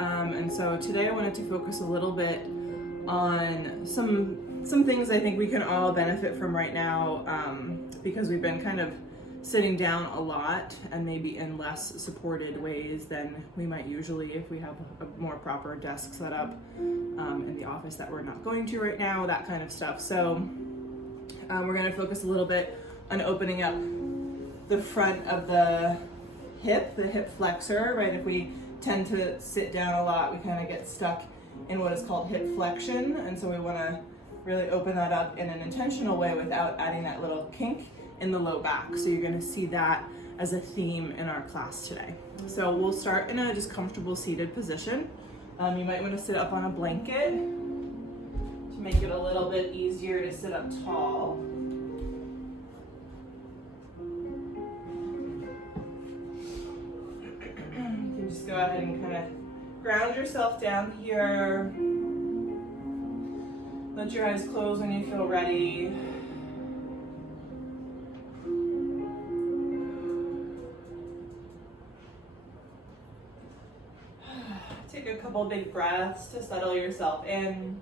And so today I wanted to focus a little bit on some things I think we can all benefit from right now, because we've been kind of sitting down a lot and maybe in less supported ways than we might usually if we have a more proper desk set up in the office that we're not going to right now, that kind of stuff. So we're going to focus a little bit on opening up the front of the hip flexor, right? If we tend to sit down a lot, we kind of get stuck in what is called hip flexion, and so we want to really open that up in an intentional way without adding that little kink in the low back. So you're going to see that as a theme in our class today. So we'll start in a just comfortable seated position. You might want to sit up on a blanket to make it a little bit easier to sit up tall. You can just go ahead and kind of ground yourself down here. Let your eyes close when you feel ready. Take a couple big breaths to settle yourself in.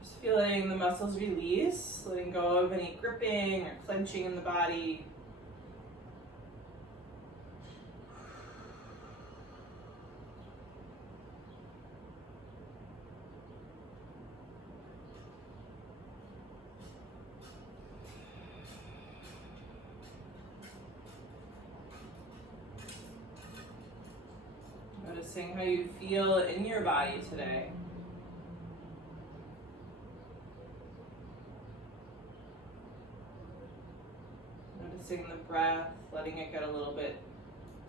Just feeling the muscles release, letting go of any gripping or clenching in the body. Noticing how you feel in your body today. Noticing the breath, letting it get a little bit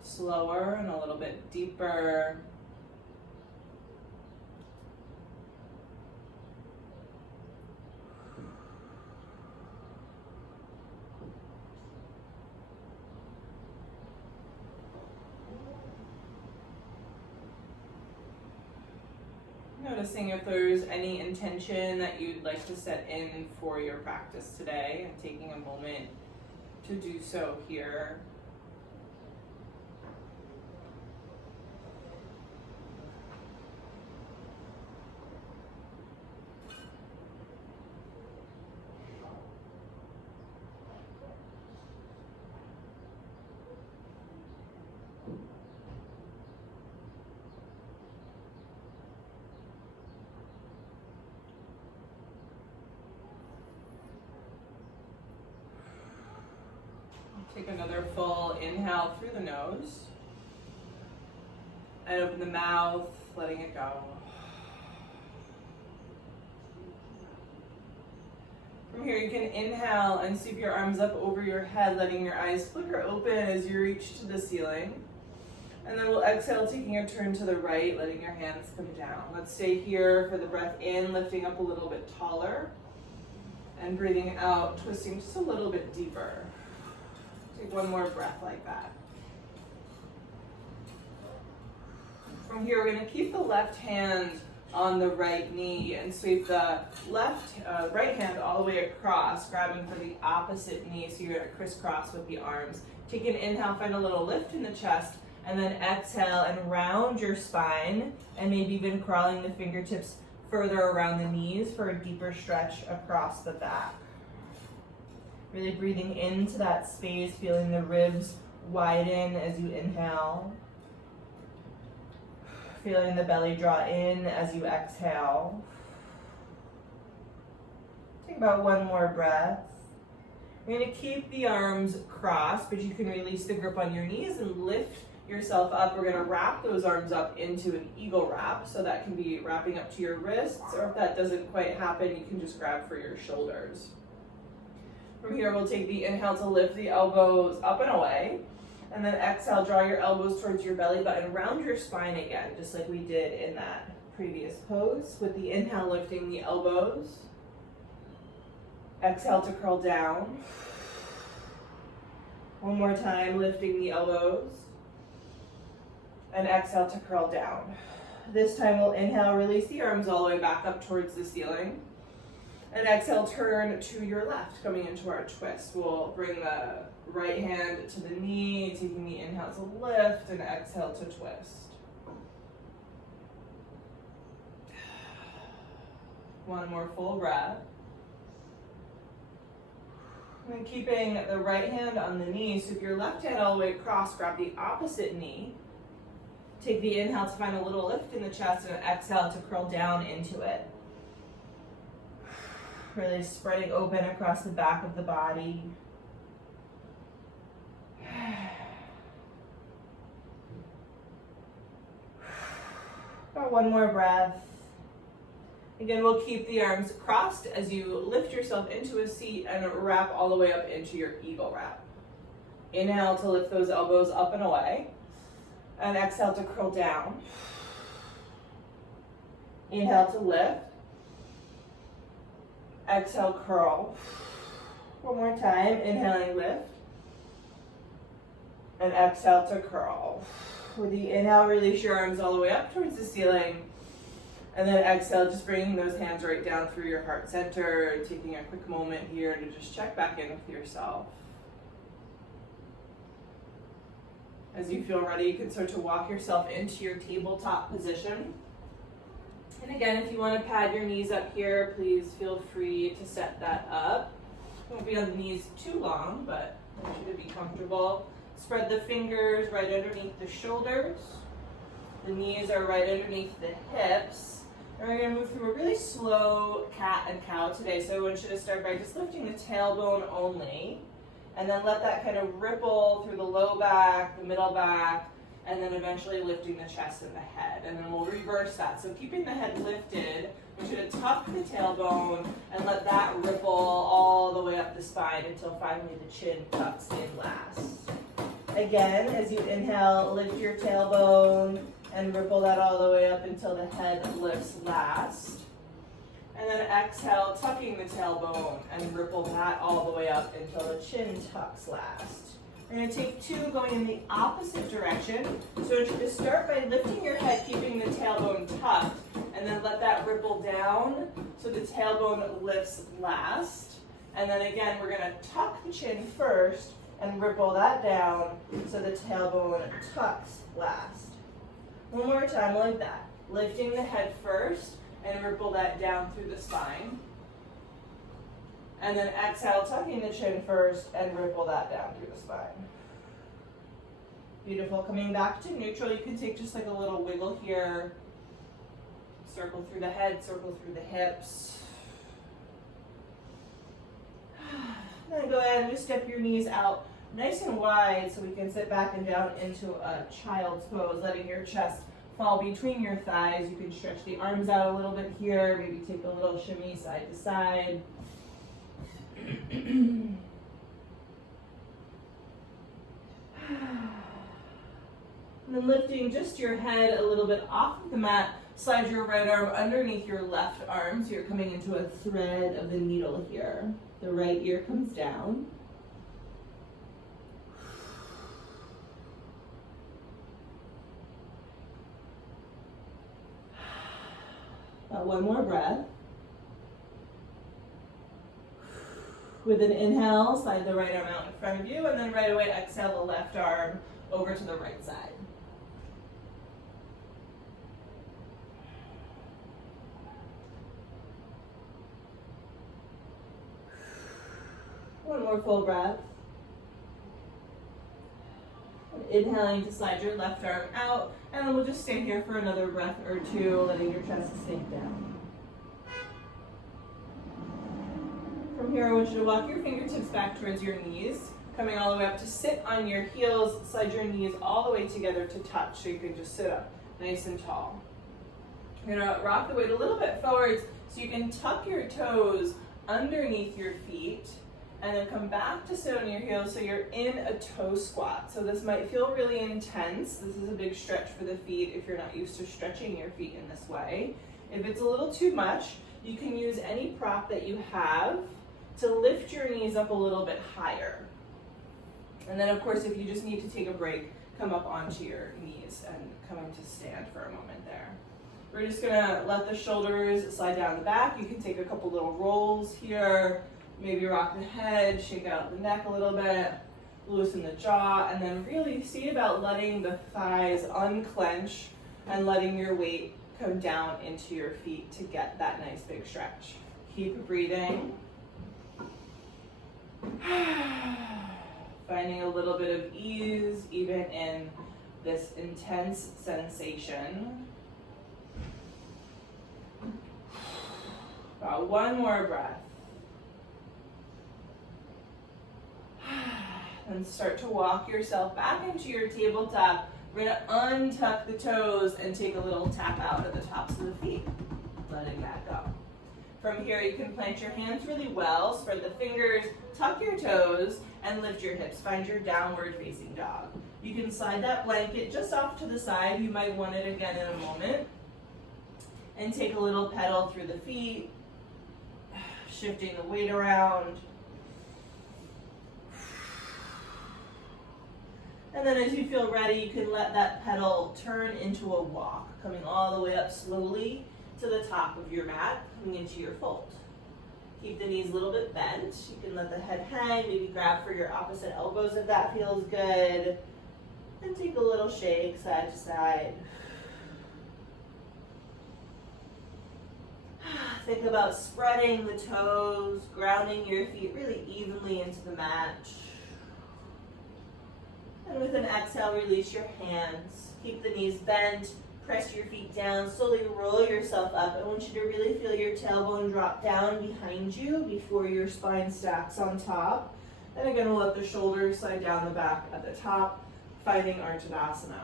slower and a little bit deeper. Noticing if there's any intention that you'd like to set in for your practice today, and taking a moment to do so here. Take another full inhale through the nose and open the mouth, letting it go. From here, you can inhale and sweep your arms up over your head, letting your eyes flicker open as you reach to the ceiling. And then we'll exhale, taking a turn to the right, letting your hands come down. Let's stay here for the breath in, lifting up a little bit taller, and breathing out, twisting just a little bit deeper. Take one more breath like that. From here, we're going to keep the left hand on the right knee and sweep the right hand all the way across, grabbing for the opposite knee, so you're going to crisscross with the arms. Take an inhale, find a little lift in the chest, and then exhale and round your spine, and maybe even crawling the fingertips further around the knees for a deeper stretch across the back. Really breathing into that space, feeling the ribs widen as you inhale. Feeling the belly draw in as you exhale. Take about one more breath. You're going to keep the arms crossed, but you can release the grip on your knees and lift yourself up. We're going to wrap those arms up into an eagle wrap, so that can be wrapping up to your wrists, or if that doesn't quite happen, you can just grab for your shoulders. From here, we'll take the inhale to lift the elbows up and away, and then exhale, draw your elbows towards your belly button, round your spine again, just like we did in that previous pose, with the inhale lifting the elbows. Exhale to curl down. One more time, lifting the elbows. And exhale to curl down. This time we'll inhale, release the arms all the way back up towards the ceiling. And exhale, turn to your left, coming into our twist. We'll bring the right hand to the knee, taking the inhale to lift and exhale to twist. One more full breath. And then keeping the right hand on the knee, so if your left hand all the way across, grab the opposite knee. Take the inhale to find a little lift in the chest and exhale to curl down into it. Really spreading open across the back of the body. Got one more breath. Again, we'll keep the arms crossed as you lift yourself into a seat and wrap all the way up into your eagle wrap. Inhale to lift those elbows up and away. And exhale to curl down. Inhale to lift. Exhale, curl. One more time, inhaling, lift. And exhale to curl. With the inhale, release your arms all the way up towards the ceiling. And then exhale, just bringing those hands right down through your heart center, taking a quick moment here to just check back in with yourself. As you feel ready, you can start to walk yourself into your tabletop position. And again, if you want to pad your knees up here, please feel free to set that up. Won't be on the knees too long, but I want you to be comfortable. Spread the fingers right underneath the shoulders. The knees are right underneath the hips. And we're going to move through a really slow cat and cow today. So I want you to start by just lifting the tailbone only. And then let that kind of ripple through the low back, the middle back, and then eventually lifting the chest and the head. And then we'll reverse that. So keeping the head lifted, we should tuck the tailbone and let that ripple all the way up the spine until finally the chin tucks in last. Again, as you inhale, lift your tailbone and ripple that all the way up until the head lifts last. And then exhale, tucking the tailbone and ripple that all the way up until the chin tucks last. We're going to take two going in the opposite direction. So you should start by lifting your head, keeping the tailbone tucked, and then let that ripple down so the tailbone lifts last. And then again, we're going to tuck the chin first and ripple that down so the tailbone tucks last. One more time like that. Lifting the head first and ripple that down through the spine. And then exhale, tucking the chin first and ripple that down through the spine. Beautiful. Coming back to neutral, you can take just like a little wiggle here. Circle through the head, circle through the hips. Then go ahead and just step your knees out nice and wide so we can sit back and down into a child's pose, letting your chest fall between your thighs. You can stretch the arms out a little bit here, maybe take a little shimmy side to side. And then lifting just your head a little bit off of the mat, slide your right arm underneath your left arm, so you're coming into a thread of the needle here. The right ear comes down. One more breath. With an inhale, slide the right arm out in front of you, and then right away exhale the left arm over to the right side. One more full breath. Inhaling to slide your left arm out, and then we'll just stay here for another breath or two, letting your chest sink down. From here, I want you to walk your fingertips back towards your knees, coming all the way up to sit on your heels, slide your knees all the way together to touch, so you can just sit up nice and tall. You're gonna rock the weight a little bit forwards, so you can tuck your toes underneath your feet, and then come back to sit on your heels so you're in a toe squat. So this might feel really intense. This is a big stretch for the feet if you're not used to stretching your feet in this way. If it's a little too much, you can use any prop that you have to lift your knees up a little bit higher. And then of course, if you just need to take a break, come up onto your knees and come into stand for a moment there. We're just gonna let the shoulders slide down the back. You can take a couple little rolls here, maybe rock the head, shake out the neck a little bit, loosen the jaw, and then really see about letting the thighs unclench and letting your weight come down into your feet to get that nice big stretch. Keep breathing. Finding a little bit of ease even in this intense sensation. About one more breath. And start to walk yourself back into your tabletop. We're gonna untuck the toes and take a little tap out at the tops of the feet, letting that go. From here, you can plant your hands really well, spread the fingers, tuck your toes, and lift your hips. Find your downward facing dog. You can slide that blanket just off to the side. You might want it again in a moment. And take a little pedal through the feet, shifting the weight around. And then as you feel ready, you can let that pedal turn into a walk, coming all the way up slowly to the top of your mat, coming into your fold. Keep the knees a little bit bent. You can let the head hang, maybe grab for your opposite elbows if that feels good. And take a little shake side to side. Think about spreading the toes, grounding your feet really evenly into the mat. And with an exhale, release your hands. Keep the knees bent, press your feet down, slowly roll yourself up. I want you to really feel your tailbone drop down behind you before your spine stacks on top. And again, we'll let the shoulders slide down the back at the top, finding our Tadasana.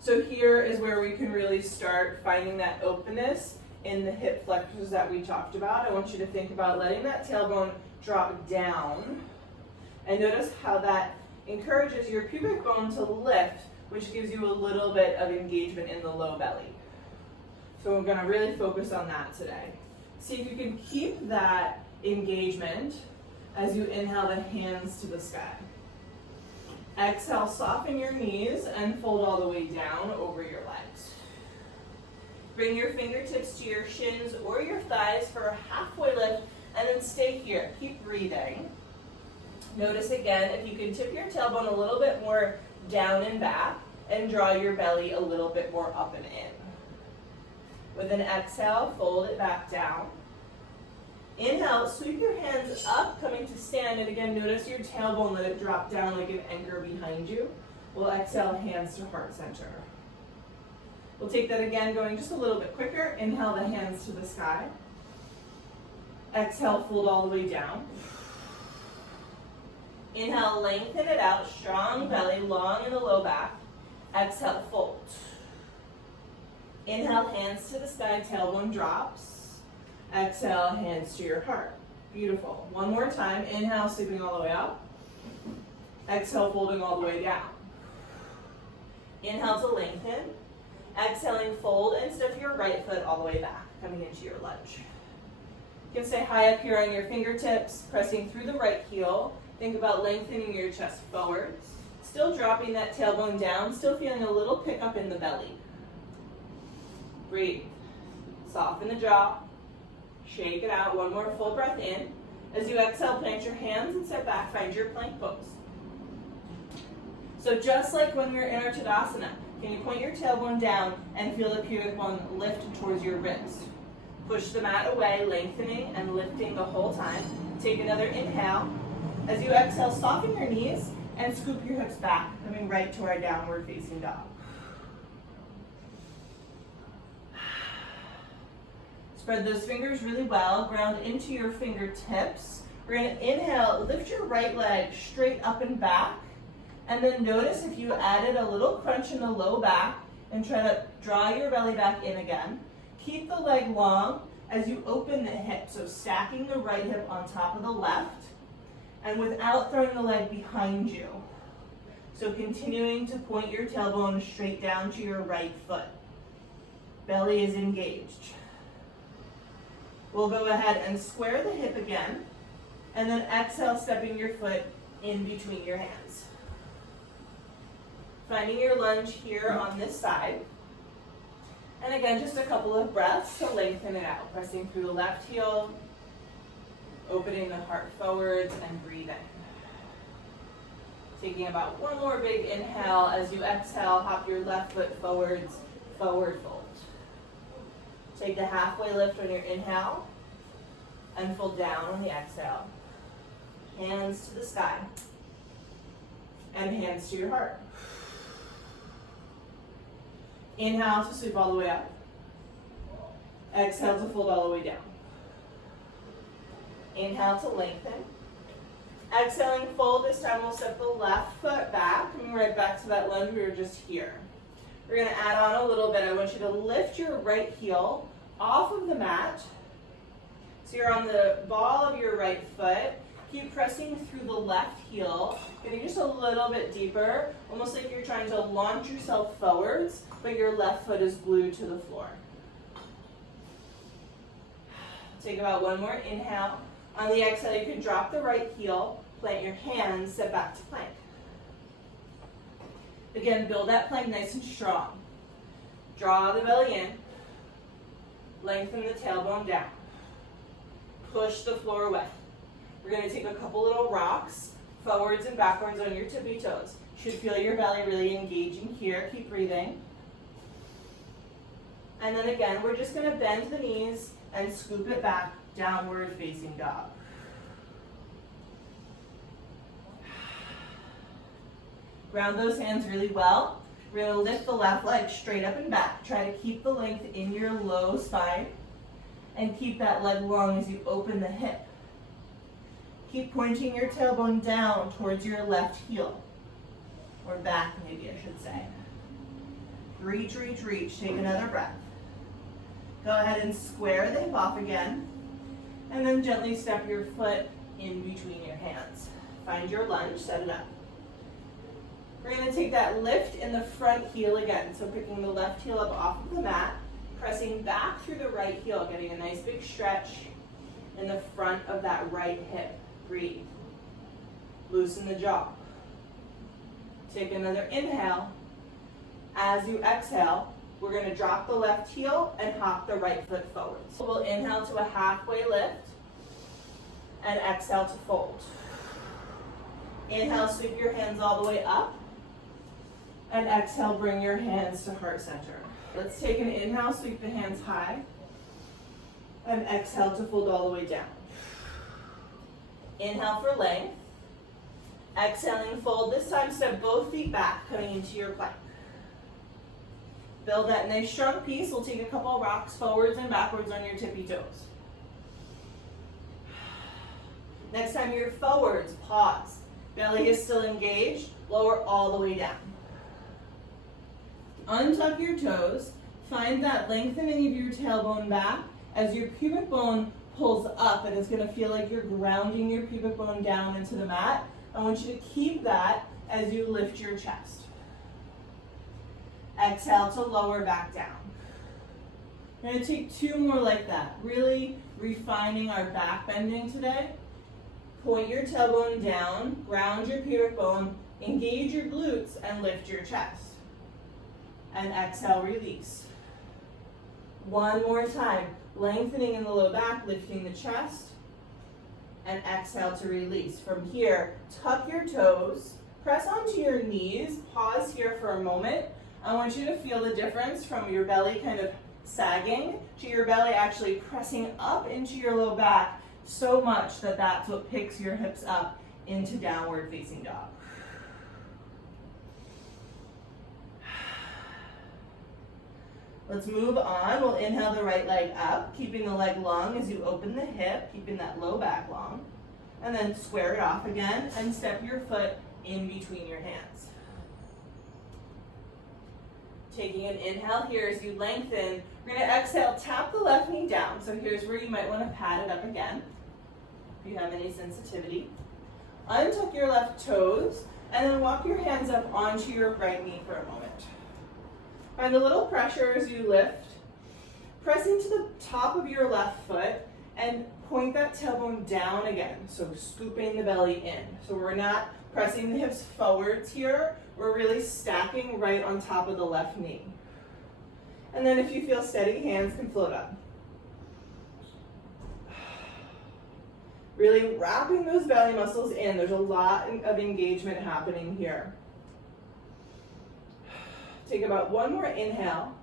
So here is where we can really start finding that openness in the hip flexors that we talked about. I want you to think about letting that tailbone drop down. And notice how that encourages your pubic bone to lift, which gives you a little bit of engagement in the low belly. So we're gonna really focus on that today. See if you can keep that engagement as you inhale the hands to the sky. Exhale, soften your knees and fold all the way down over your legs. Bring your fingertips to your shins or your thighs for a halfway lift, and then stay here. Keep breathing. Notice again, if you can tip your tailbone a little bit more down and back, and draw your belly a little bit more up and in. With an exhale, fold it back down. Inhale, sweep your hands up, coming to stand, and again, notice your tailbone, let it drop down like an anchor behind you. We'll exhale, hands to heart center. We'll take that again, going just a little bit quicker. Inhale the hands to the sky. Exhale, fold all the way down. Inhale, lengthen it out, strong belly, long in the low back. Exhale, fold. Inhale, hands to the sky, tailbone drops. Exhale, hands to your heart. Beautiful. One more time. Inhale, sweeping all the way up. Exhale, folding all the way down. Inhale to lengthen. Exhaling, fold, and step your right foot all the way back, coming into your lunge. You can stay high up here on your fingertips, pressing through the right heel. Think about lengthening your chest forwards. Still dropping that tailbone down, still feeling a little pickup in the belly. Breathe. Soften the jaw. Shake it out. One more full breath in. As you exhale, plant your hands and step back. Find your plank pose. So just like when we're in our Tadasana, can you point your tailbone down and feel the pubic bone lift towards your ribs? Push the mat away, lengthening and lifting the whole time. Take another inhale. As you exhale, soften your knees and scoop your hips back, coming right to our downward facing dog. Spread those fingers really well, ground into your fingertips. We're gonna inhale, lift your right leg straight up and back, and then notice if you added a little crunch in the low back and try to draw your belly back in again. Keep the leg long as you open the hip, so stacking the right hip on top of the left, and without throwing the leg behind you. So continuing to point your tailbone straight down to your right foot. Belly is engaged. We'll go ahead and square the hip again, and then exhale, stepping your foot in between your hands. Finding your lunge here on this side. And again, just a couple of breaths to lengthen it out. Pressing through the left heel, opening the heart forwards and breathing. Taking about one more big inhale. As you exhale, hop your left foot forwards, forward fold. Take the halfway lift on your inhale and fold down on the exhale. Hands to the sky and hands to your heart. Inhale to sweep all the way up. Exhale to fold all the way down. Inhale to lengthen. Exhaling, fold. This time we'll step the left foot back, coming right back to that lunge we were just here. We're going to add on a little bit. I want you to lift your right heel off of the mat. So you're on the ball of your right foot. Keep pressing through the left heel, getting just a little bit deeper, almost like you're trying to launch yourself forwards, but your left foot is glued to the floor. Take about one more inhale. On the exhale, you can drop the right heel, plant your hands, step back to plank. Again, build that plank nice and strong. Draw the belly in, lengthen the tailbone down. Push the floor away. We're going to take a couple little rocks, forwards and backwards on your tippy toes. You should feel your belly really engaging here. Keep breathing. And then again, we're just going to bend the knees and scoop it back, downward facing dog. Ground those hands really well. We're going to lift the left leg straight up and back. Try to keep the length in your low spine and keep that leg long as you open the hip. Keep pointing your tailbone down towards your left heel, or back maybe I should say. Reach, reach, reach. Take another breath. Go ahead and square the hip off again, and then gently step your foot in between your hands. Find your lunge, set it up. We're going to take that lift in the front heel again, so picking the left heel up off of the mat, pressing back through the right heel, getting a nice big stretch in the front of that right hip. Breathe. Loosen the jaw. Take another inhale. As you exhale, we're going to drop the left heel and hop the right foot forward. So we'll inhale to a halfway lift and exhale to fold. Inhale, sweep your hands all the way up, and exhale, bring your hands to heart center. Let's take an inhale, sweep the hands high, and exhale to fold all the way down. Inhale for length. Exhaling, fold. This time, step both feet back, coming into your plank. Build that nice strong piece. We'll take a couple rocks forwards and backwards on your tippy toes. Next time you're forwards, pause. Belly is still engaged. Lower all the way down. Untuck your toes. Find that lengthening of your tailbone back as your pubic bone pulls up, and it's going to feel like you're grounding your pubic bone down into the mat. I want you to keep that as you lift your chest. Exhale to lower back down. We're going to take two more like that, really refining our back bending today. Point your tailbone down, ground your pubic bone, engage your glutes, and lift your chest. And exhale, release. One more time. Lengthening in the low back, lifting the chest, and exhale to release. From here, tuck your toes, press onto your knees, pause here for a moment. I want you to feel the difference from your belly kind of sagging to your belly actually pressing up into your low back so much that that's what picks your hips up into downward facing dog. Let's move on. We'll inhale the right leg up, keeping the leg long as you open the hip, keeping that low back long. And then square it off again and step your foot in between your hands. Taking an inhale here as you lengthen. We're going to exhale, tap the left knee down. So here's where you might want to pat it up again if you have any sensitivity. Untuck your left toes and then walk your hands up onto your right knee for a moment. Find a little pressure as you lift. Press into the top of your left foot and point that tailbone down again. So scooping the belly in. So we're not pressing the hips forwards here. We're really stacking right on top of the left knee. And then if you feel steady, hands can float up. Really wrapping those belly muscles in. There's a lot of engagement happening here. Take about one more inhale,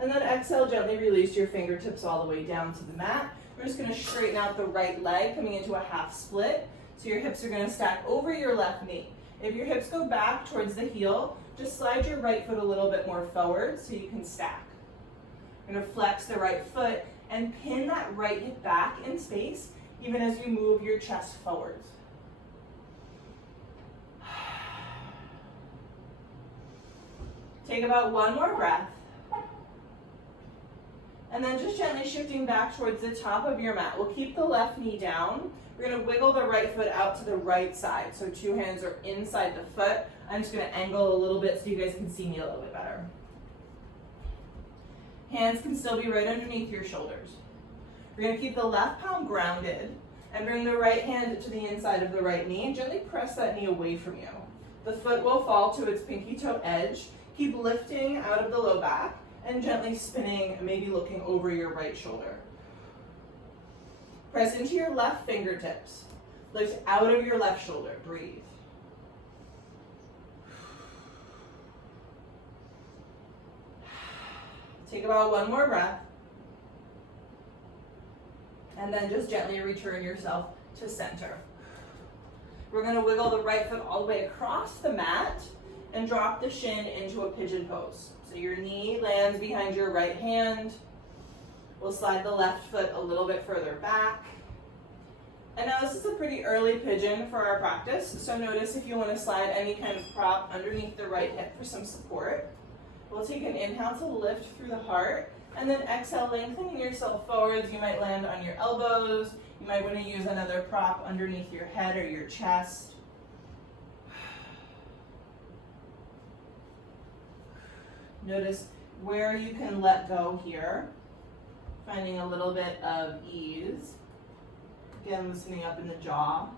and then exhale, gently release your fingertips all the way down to the mat. We're just gonna straighten out the right leg, coming into a half split. So your hips are gonna stack over your left knee. If your hips go back towards the heel, just slide your right foot a little bit more forward so you can stack. You're gonna flex the right foot and pin that right hip back in space, even as you move your chest forwards. Take about one more breath. And then just gently shifting back towards the top of your mat. We'll keep the left knee down. We're gonna wiggle the right foot out to the right side. So two hands are inside the foot. I'm just gonna angle a little bit so you guys can see me a little bit better. Hands can still be right underneath your shoulders. We're gonna keep the left palm grounded and bring the right hand to the inside of the right knee and gently press that knee away from you. The foot will fall to its pinky toe edge. Keep lifting out of the low back and gently spinning, maybe looking over your right shoulder. Press into your left fingertips. Lift out of your left shoulder. Breathe. Take about one more breath. And then just gently return yourself to center. We're gonna wiggle the right foot all the way across the mat and drop the shin into a pigeon pose. So your knee lands behind your right hand. We'll slide the left foot a little bit further back. And now this is a pretty early pigeon for our practice, so notice if you want to slide any kind of prop underneath the right hip for some support. We'll take an inhale to lift through the heart, and then exhale, lengthening yourself forwards. You might land on your elbows. You might want to use another prop underneath your head or your chest. Notice where you can let go here, finding a little bit of ease. Again, loosening up in the jaw.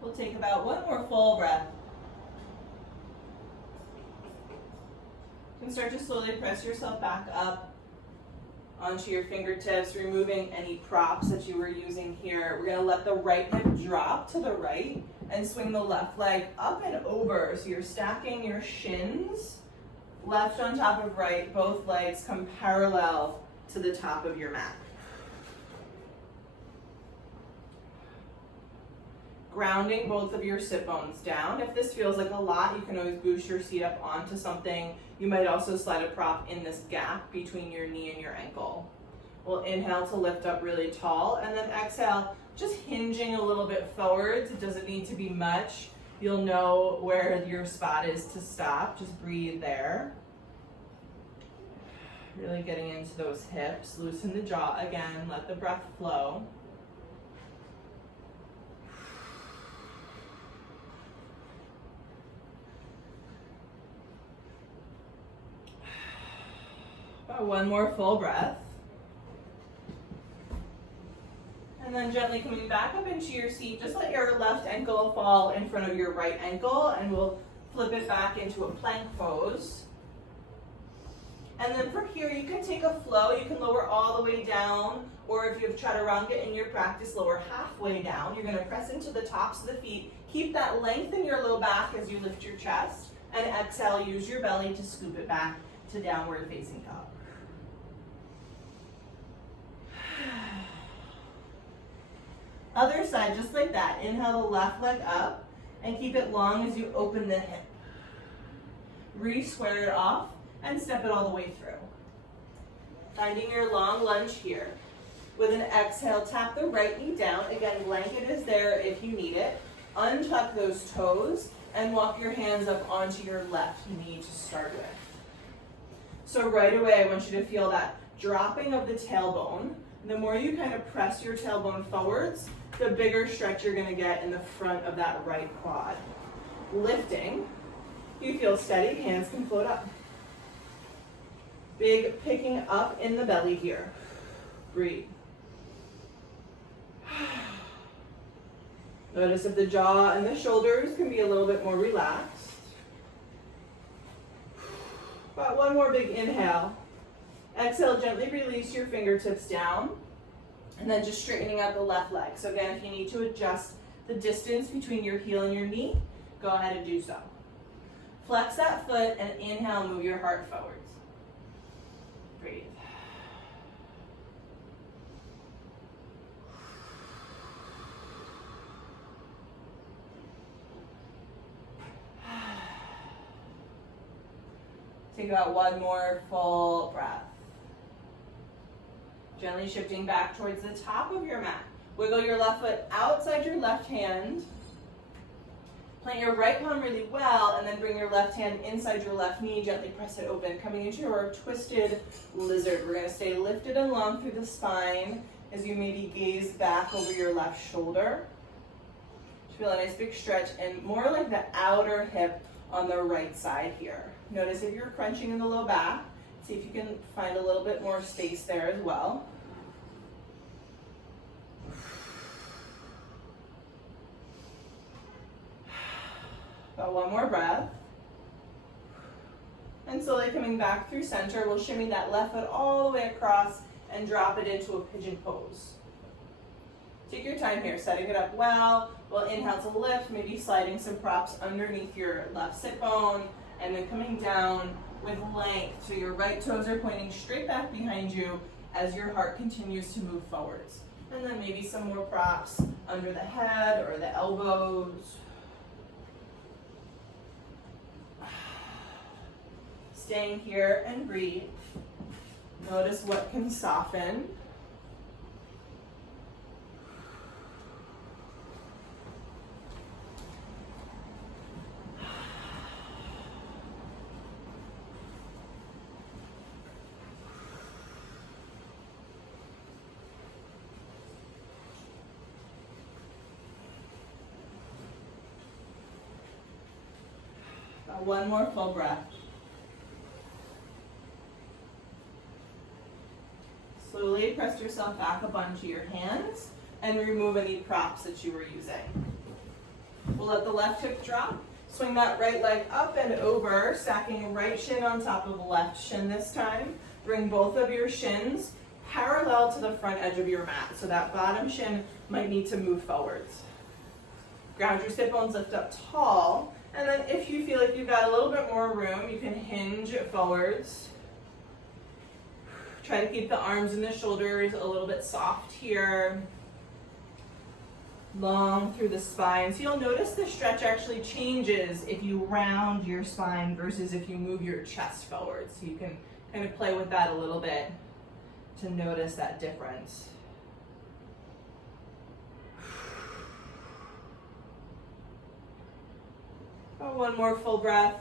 We'll take about one more full breath. You can start to slowly press yourself back up onto your fingertips, removing any props that you were using here. We're gonna let the right hip drop to the right and swing the left leg up and over. So you're stacking your shins, left on top of right, both legs come parallel to the top of your mat. Grounding both of your sit bones down. If this feels like a lot, you can always boost your seat up onto something. You might also slide a prop in this gap between your knee and your ankle. We'll inhale to lift up really tall, and then exhale, just hinging a little bit forwards. It doesn't need to be much. You'll know where your spot is to stop. Just breathe there. Really getting into those hips. Loosen the jaw again. Let the breath flow. One more full breath. And then gently coming back up into your seat, just let your left ankle fall in front of your right ankle, and we'll flip it back into a plank pose. And then from here, you can take a flow. You can lower all the way down, or if you have chaturanga in your practice, lower halfway down. You're gonna press into the tops of the feet. Keep that length in your low back as you lift your chest, and exhale, use your belly to scoop it back to downward facing dog. Other side, just like that. Inhale the left leg up and keep it long as you open the hip. Re-square it off and step it all the way through. Finding your long lunge here. With an exhale, tap the right knee down. Again, blanket is there if you need it. Untuck those toes and walk your hands up onto your left knee to start with. So right away, I want you to feel that dropping of the tailbone. The more you kind of press your tailbone forwards, the bigger stretch you're gonna get in the front of that right quad. Lifting, you feel steady, hands can float up. Big picking up in the belly here. Breathe. Notice if the jaw and the shoulders can be a little bit more relaxed. About one more big inhale. Exhale, gently release your fingertips down. And then just straightening out the left leg. So again, if you need to adjust the distance between your heel and your knee, go ahead and do so. Flex that foot and inhale, move your heart forwards. Breathe. Take about one more full breath. Gently shifting back towards the top of your mat. Wiggle your left foot outside your left hand. Plant your right palm really well, and then bring your left hand inside your left knee. Gently press it open, coming into your twisted lizard. We're going to stay lifted and long through the spine as you maybe gaze back over your left shoulder. Just feel a nice big stretch, and more like the outer hip on the right side here. Notice if you're crunching in the low back. See if you can find a little bit more space there as well. About one more breath. And slowly coming back through center, we'll shimmy that left foot all the way across and drop it into a pigeon pose. Take your time here, setting it up well. We'll inhale to lift, maybe sliding some props underneath your left sit bone, and then coming down with length. So your right toes are pointing straight back behind you as your heart continues to move forwards. And then maybe some more props under the head or the elbows. Staying here and breathe. Notice what can soften. One more full breath. Slowly press yourself back up onto your hands and remove any props that you were using. We'll let the left hip drop. Swing that right leg up and over, stacking right shin on top of left shin this time. Bring both of your shins parallel to the front edge of your mat, so that bottom shin might need to move forwards. Ground your sit bones, lift up tall. And then if you feel like you've got a little bit more room, you can hinge forwards. Try to keep the arms and the shoulders a little bit soft here. Long through the spine. So you'll notice the stretch actually changes if you round your spine versus if you move your chest forward. So you can kind of play with that a little bit to notice that difference. One more full breath.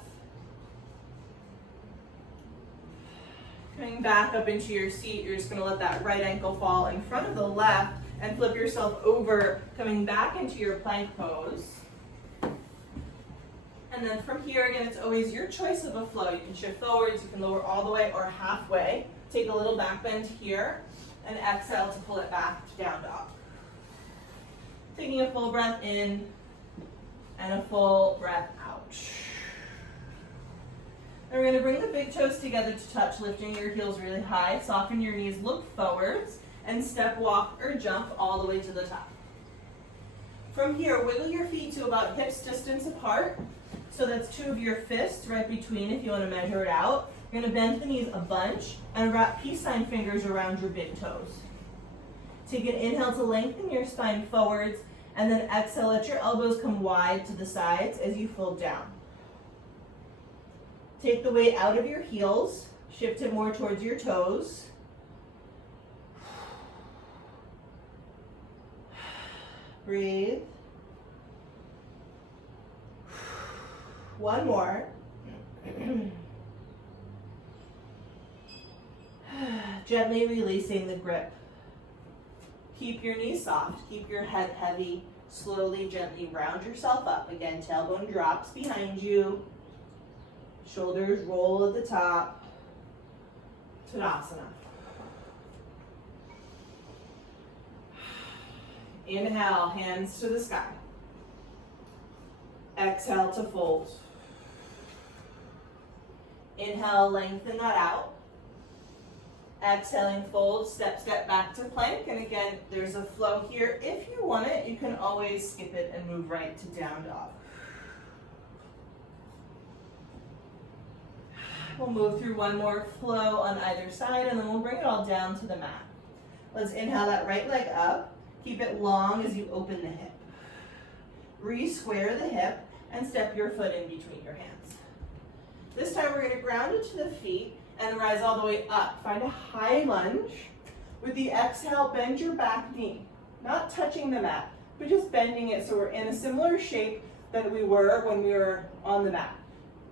Coming back up into your seat, you're just going to let that right ankle fall in front of the left and flip yourself over, coming back into your plank pose. And then from here, again, it's always your choice of a flow. You can shift forwards, you can lower all the way or halfway. Take a little back bend here and exhale to pull it back to down dog. Taking a full breath in and a full breath out. And we're going to bring the big toes together to touch, lifting your heels really high. Soften your knees, look forwards, and step, walk, or jump all the way to the top. From here, wiggle your feet to about hips distance apart. So that's two of your fists right between if you want to measure it out. You're going to bend the knees a bunch and wrap peace sign fingers around your big toes. Take an inhale to lengthen your spine forwards, and then exhale, let your elbows come wide to the sides as you fold down. Take the weight out of your heels, shift it more towards your toes. Breathe. One more. Gently releasing the grip. Keep your knees soft, keep your head heavy. Slowly, gently round yourself up. Again, tailbone drops behind you. Shoulders roll at the top. Tadasana. Inhale, hands to the sky. Exhale to fold. Inhale, lengthen that out. Exhaling, fold, step back to plank. And again, there's a flow here. If you want it, you can always skip it and move right to down dog. We'll move through one more flow on either side, and then we'll bring it all down to the mat. Let's inhale that right leg up. Keep it long as you open the hip. Re-square the hip and step your foot in between your hands. This time we're going to ground it to the feet and rise all the way up. Find a high lunge. With the exhale, bend your back knee. Not touching the mat, but just bending it so we're in a similar shape that we were when we were on the mat.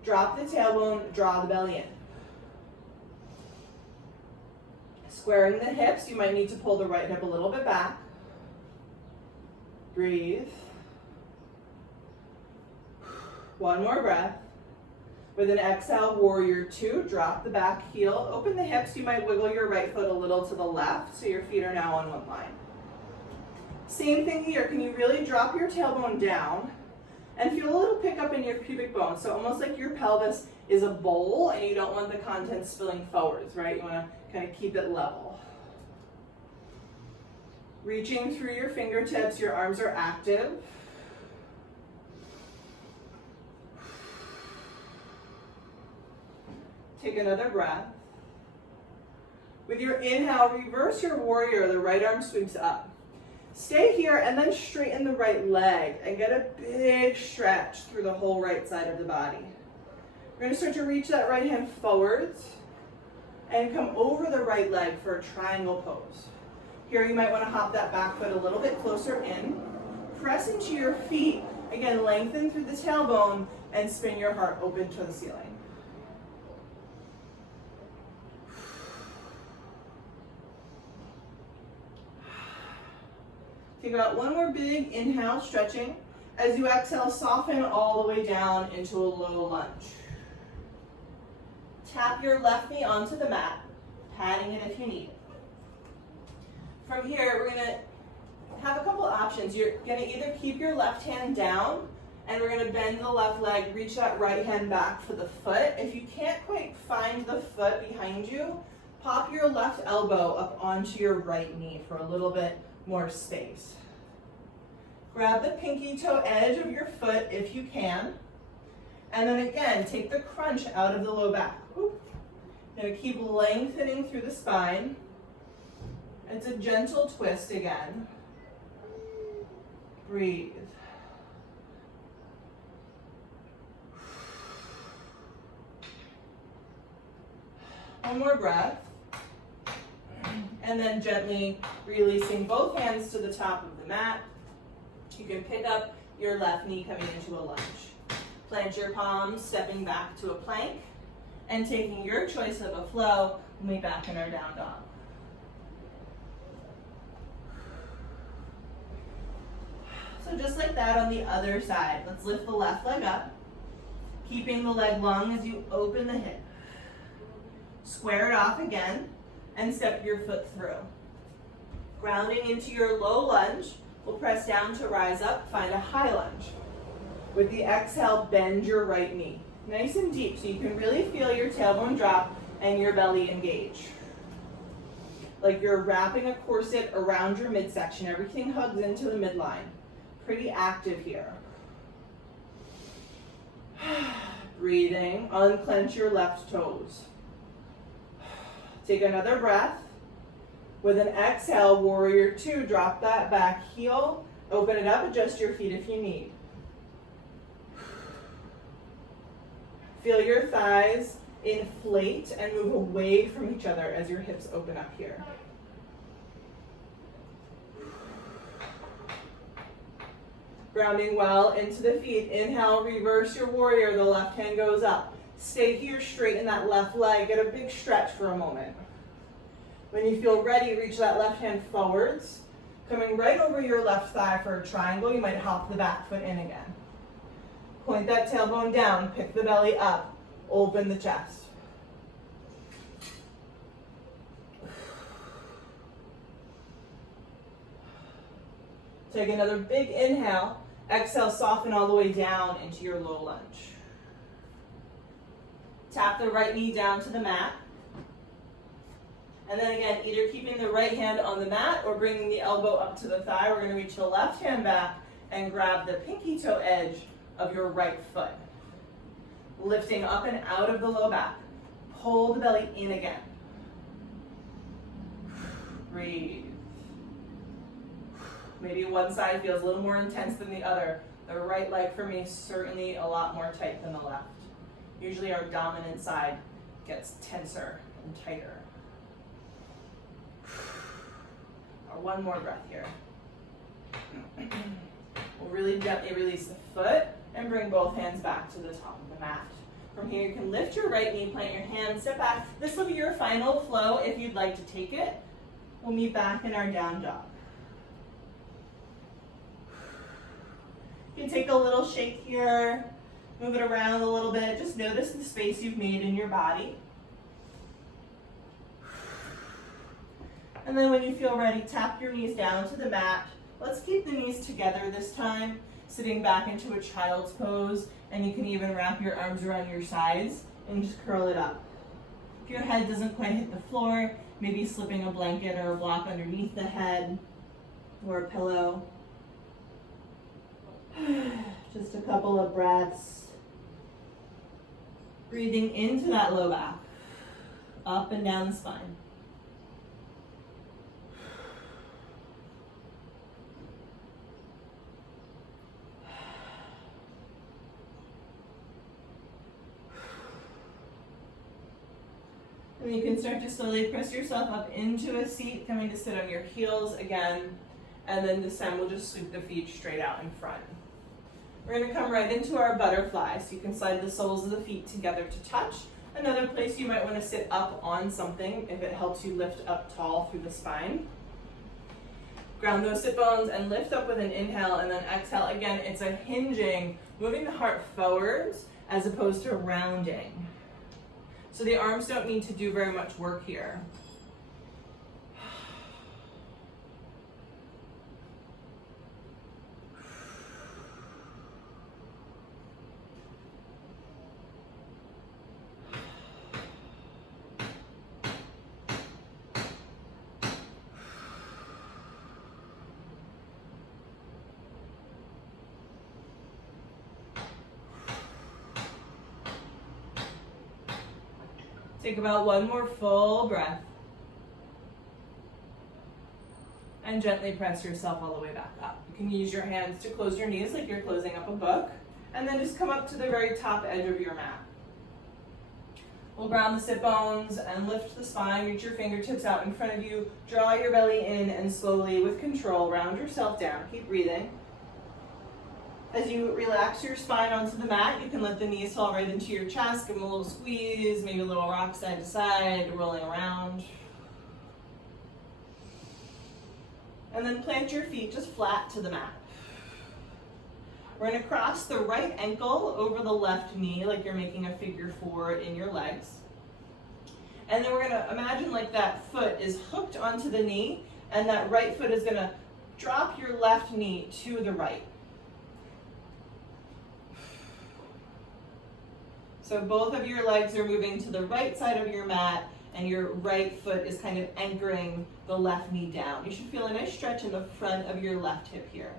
Drop the tailbone, draw the belly in. Squaring the hips, you might need to pull the right hip a little bit back. Breathe. One more breath. With an exhale, warrior two, drop the back heel, open the hips. You might wiggle your right foot a little to the left so your feet are now on one line. Same thing here. Can you really drop your tailbone down and feel a little pickup in your pubic bone? So almost like your pelvis is a bowl and you don't want the contents spilling forwards, right? You want to kind of keep it level. Reaching through your fingertips, your arms are active. Take another breath. With your inhale, reverse your warrior. The right arm sweeps up. Stay here and then straighten the right leg and get a big stretch through the whole right side of the body. We're going to start to reach that right hand forwards and come over the right leg for a triangle pose. Here you might want to hop that back foot a little bit closer in. Press into your feet. Again, lengthen through the tailbone and spin your heart open to the ceiling. Take out one more big inhale, stretching. As you exhale, soften all the way down into a low lunge. Tap your left knee onto the mat, patting it if you need. From here, we're going to have a couple options. You're going to either keep your left hand down, and we're going to bend the left leg, reach that right hand back for the foot. If you can't quite find the foot behind you, pop your left elbow up onto your right knee for a little bit more space. Grab the pinky toe edge of your foot if you can. And then again, take the crunch out of the low back. Whoop. You're going to keep lengthening through the spine. It's a gentle twist again. Breathe. One more breath. And then gently releasing both hands to the top of the mat. You can pick up your left knee coming into a lunge. Plant your palms, stepping back to a plank, and taking your choice of a flow, we'll be back in our down dog. So just like that on the other side, let's lift the left leg up, keeping the leg long as you open the hip. Square it off again, and step your foot through. Grounding into your low lunge, we'll press down to rise up, find a high lunge. With the exhale, bend your right knee. Nice and deep so you can really feel your tailbone drop and your belly engage. Like you're wrapping a corset around your midsection. Everything hugs into the midline. Pretty active here. Breathing, unclench your left toes. Take another breath. With an exhale, warrior two, drop that back heel, open it up, adjust your feet if you need. Feel your thighs inflate and move away from each other as your hips open up here. Grounding well into the feet. Inhale, reverse your warrior, the left hand goes up. Stay here, straighten that left leg, get a big stretch for a moment. When you feel ready, reach that left hand forwards, coming right over your left thigh for a triangle. You might hop the back foot in again. Point that tailbone down, pick the belly up, open the chest. Take another big inhale. Exhale, soften all the way down into your low lunge. Tap the right knee down to the mat. And then again, either keeping the right hand on the mat or bringing the elbow up to the thigh. We're going to reach the left hand back and grab the pinky toe edge of your right foot. Lifting up and out of the low back. Pull the belly in again. Breathe. Maybe one side feels a little more intense than the other. The right leg for me is certainly a lot more tight than the left. Usually our dominant side gets tenser and tighter. One more breath here. We'll really gently release the foot and bring both hands back to the top of the mat. From here, you can lift your right knee, plant your hands, step back. This will be your final flow if you'd like to take it. We'll meet back in our down dog. You can take a little shake here, move it around a little bit. Just notice the space you've made in your body. And then when you feel ready, tap your knees down to the mat. Let's keep the knees together this time, sitting back into a child's pose, and you can even wrap your arms around your sides and just curl it up. If your head doesn't quite hit the floor, maybe slipping a blanket or a block underneath the head or a pillow. Just a couple of breaths. Breathing into that low back, up and down the spine. And you can start to slowly press yourself up into a seat, coming to sit on your heels again. And then this time we'll just sweep the feet straight out in front. We're going to come right into our butterfly. So you can slide the soles of the feet together to touch. Another place you might want to sit up on something if it helps you lift up tall through the spine. Ground those sit bones and lift up with an inhale and then exhale. Again, it's a hinging, moving the heart forwards as opposed to rounding. So the arms don't need to do very much work here. Take about one more full breath. And gently press yourself all the way back up. You can use your hands to close your knees like you're closing up a book. And then just come up to the very top edge of your mat. We'll ground the sit bones and lift the spine. Reach your fingertips out in front of you. Draw your belly in and slowly, with control, round yourself down. Keep breathing. As you relax your spine onto the mat, you can let the knees fall right into your chest. Give them a little squeeze, maybe a little rock side to side, rolling around. And then plant your feet just flat to the mat. We're going to cross the right ankle over the left knee like you're making a figure four in your legs. And then we're going to imagine like that foot is hooked onto the knee and that right foot is going to drop your left knee to the right. So both of your legs are moving to the right side of your mat and your right foot is kind of anchoring the left knee down. You should feel a nice stretch in the front of your left hip here.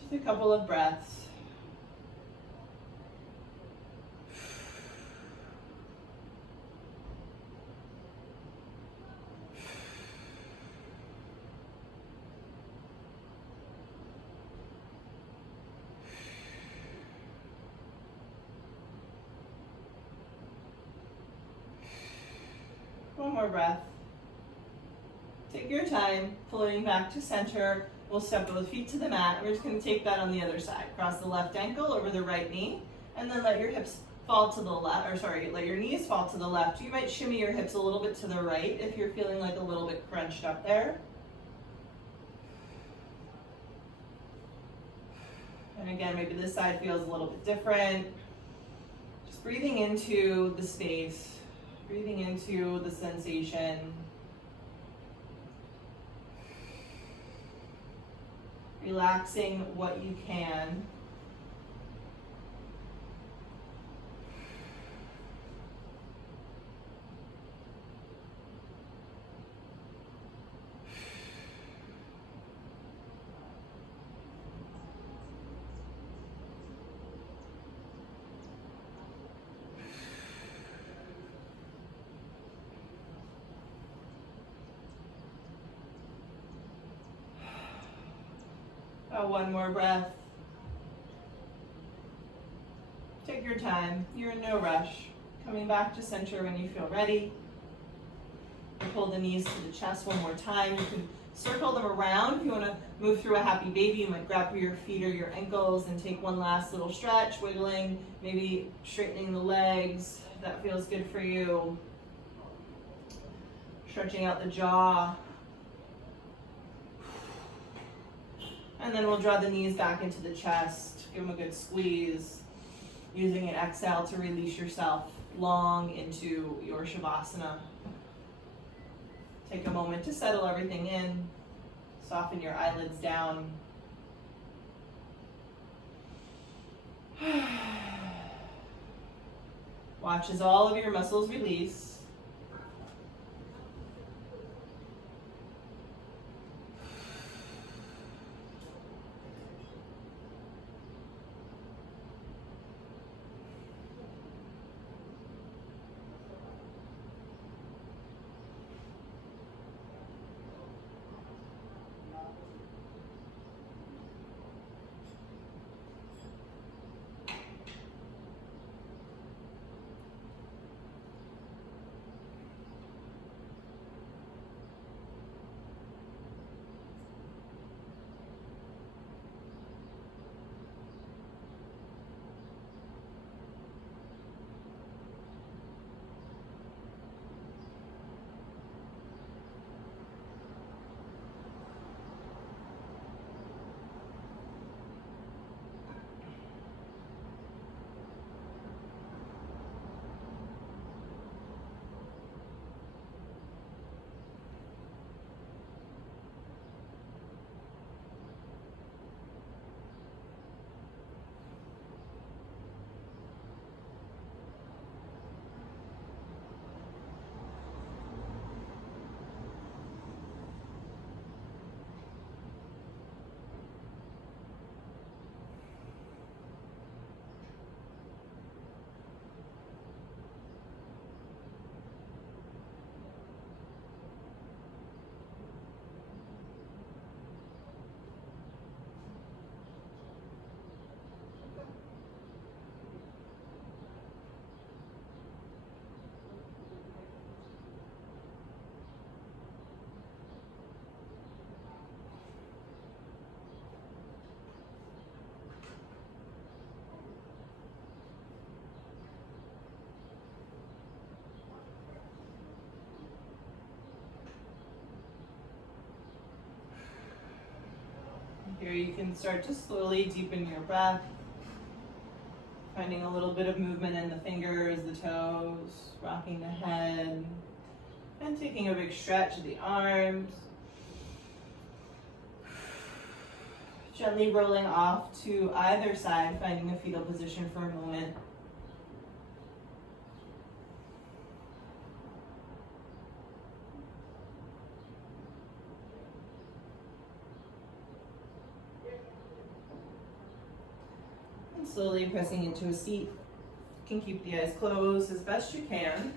Just a couple of breaths. One more breath. Take your time, floating back to center. We'll step both feet to the mat. We're just going to take that on the other side. Cross the left ankle over the right knee, and then let your hips fall to the left, or sorry, let your knees fall to the left. You might shimmy your hips a little bit to the right if you're feeling like a little bit crunched up there. And again, maybe this side feels a little bit different. Just breathing into the space, breathing into the sensation. Relaxing what you can. One more breath. Take your time. You're in no rush. Coming back to center when you feel ready. Pull the knees to the chest one more time. You can circle them around. If you want to move through a happy baby, you might grab your feet or your ankles and take one last little stretch, wiggling, maybe straightening the legs if that feels good for you. Stretching out the jaw. And then we'll draw the knees back into the chest. Give them a good squeeze. Using an exhale to release yourself long into your Shavasana. Take a moment to settle everything in. Soften your eyelids down. Watch as all of your muscles release. Here you can start to slowly deepen your breath, finding a little bit of movement in the fingers, the toes, rocking the head, and taking a big stretch of the arms. Gently rolling off to either side, finding a fetal position for a moment. Slowly pressing into a seat. You can keep the eyes closed as best you can.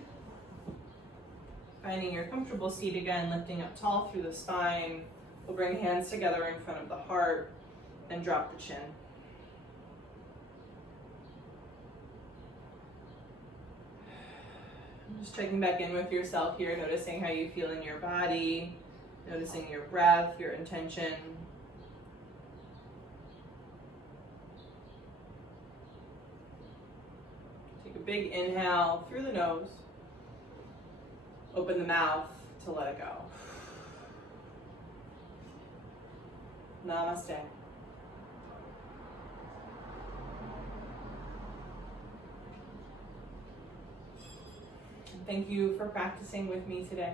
Finding your comfortable seat again, lifting up tall through the spine. We'll bring hands together in front of the heart and drop the chin. Just checking back in with yourself here, noticing how you feel in your body, noticing your breath, your intention. big inhale through the nose. Open the mouth to let it go. Namaste. Thank you for practicing with me today.